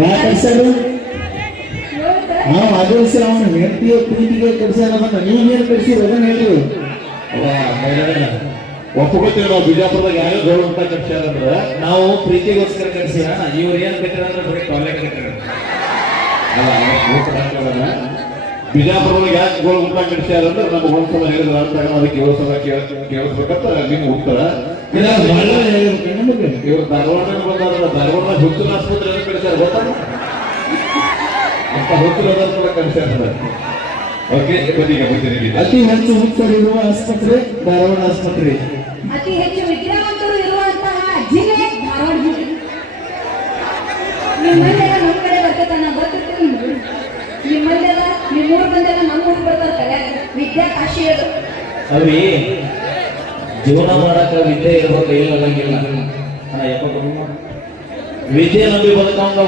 ಯಾಕೆ ಕಳ್ಸ್ಯಾರು? ಅದು ಹೆಸರು ಅವನು ಹೆಂಡತಿಯ ಪ್ರೀತಿಗೆ ಕಳ್ಸ್ಯಾರ. ನೀವೇನು ಕಳ್ಸಿರಿ ಅದನ್ನ ಹೇಳಿ. ಒಪ್ಪುಗೊಳ್ತೀವಿ ನಾವು ಬಿಜಾಪುರದಾಗ ಯಾರು ಗೋಳು ಅಂತ ಕಟ್ಸ್ಯಾರಂದ್ರೆ ನಾವು ಪ್ರೀತಿಗೋಸ್ಕರ ಕಟ್ಸಿರ. ಇವ್ರು ಏನ್ ಬೇಕಾರ ಅಂದ್ರೆ ಬರೀ ಟಾಯ್ಲೆಟ್ ಕಟ್ಟಾರ. ಬಿಜಾಪುರದಾಗ ಯಾಕೆ ಗೋಳು ಊಟ ಕಟ್ಸ್ಯಾರಂದ್ರೆ ನಮ್ಗೆ ಒಂದ್ಸಲ ಹೇಳಿದ್ರೆ ಅರ್ಥ ಅದಕ್ಕೆ 7 ಸಲ ಕೇಳಿಸ್ಬೇಕಂತ ನಿಮ್ಗೆ ಉತ್ತರ. ಇವ್ರು ಧಾರವಾಡ ಬಂದಾರ. ಧಾರವಾಡದಾಗ ಹುಚ್ಚನ ಆಸ್ಪತ್ರೆ ಕಟ್ಸ್ಯಾರ ಗೊತ್ತಾ? ಅಂತ ಹುಚ್ಚರ ಕಟ್ಸ್ಯಾರ. ಓಕೆ, ಅತಿ ಹೆಚ್ಚು ಹುಚ್ಚರಿರುವ ಆಸ್ಪತ್ರೆ ಧಾರವಾಡ ಆಸ್ಪತ್ರೆ. ಅತಿ ಹೆಚ್ಚು ವಿದ್ಯಾವಂತರು ಇರುವಂತಹ ಜಿಲ್ಲೆ ಧಾರವಾಡ ಜಿಲ್ಲೆ. ನಿಮ್ಮಲ್ಲೆಲ್ಲ ನಮ್ಮ ಕಡೆ ಬರ್ತೈತನ್ನ ಗೊತ್ತಿತ್ತು. ನಿಮ್ಮಲ್ಲೆಲ್ಲ ನಿಮ್ಮೂರ್ ಬಂದೆಲ್ಲ ನಮ್ಮ ಊರ್ ಬರ್ತಾರೆ ಕಲ್ಯಾಣ ವಿದ್ಯಾಕಾಶಿ ಅದು. ಅವಿ ಜೀವನ ಮಾಡಕ ವಿದ್ಯೆ ಇರ್ಬೇಕು. ಇಲ್ಲ ವಿದ್ಯೆ ನಂಬಿ ಬದುಕಂಗ